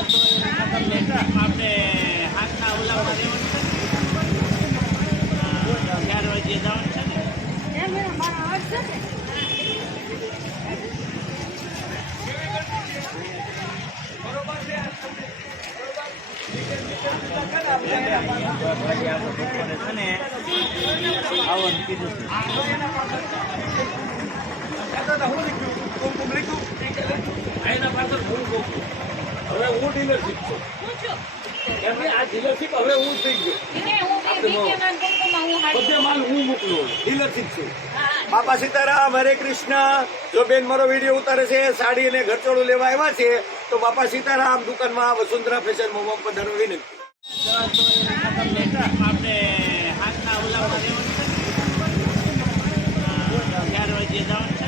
આપણે હાથના ઓલામાં રહેવાનું છે ને 4 વાગે જવાનું છે ને આવવાનું કીધું એના પાછળ હવે હું ડીલરશીપ છું આ ડીલરશીપ હવે હું થઈ ગયો બધે માલ હું મોકલું ડીલરશીપ છું. બાપા સીતારામ, હરે કૃષ્ણ. જો બેન મારો વિડીયો ઉતારે છે, સાડી અને ઘરચોળું લેવા આવ્યા છે તો બાપા સીતારામ દુકાનમાં વસુંધરા ફેશન મોમાં પધારવા વિનંતી. આપણે હાથના ઓલામાં રહેવાનું છે ને 4 વાગે જવાનું છે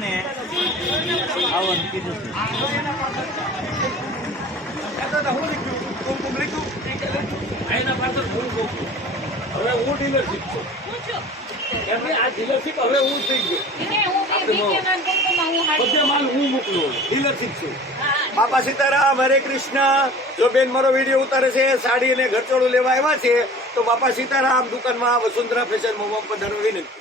ને આવવાનું કીધું એના પાછળ હું મોકલું હવે હું ડીલરશીપ છું આ ડીલરશીપ હવે હું થઈ ગયો બધે માલ હું મોકલું ડીલરશીપ છું. બાપા સીતારામ, હરે કૃષ્ણ. જો બેન મારો વિડીયો ઉતારે છે, સાડી અને ઘરચોળું લેવા આવ્યા છે તો બાપા સીતારામ દુકાનમાં વસુંધરા ફેશન મોમાં પધારવા વિનંતી.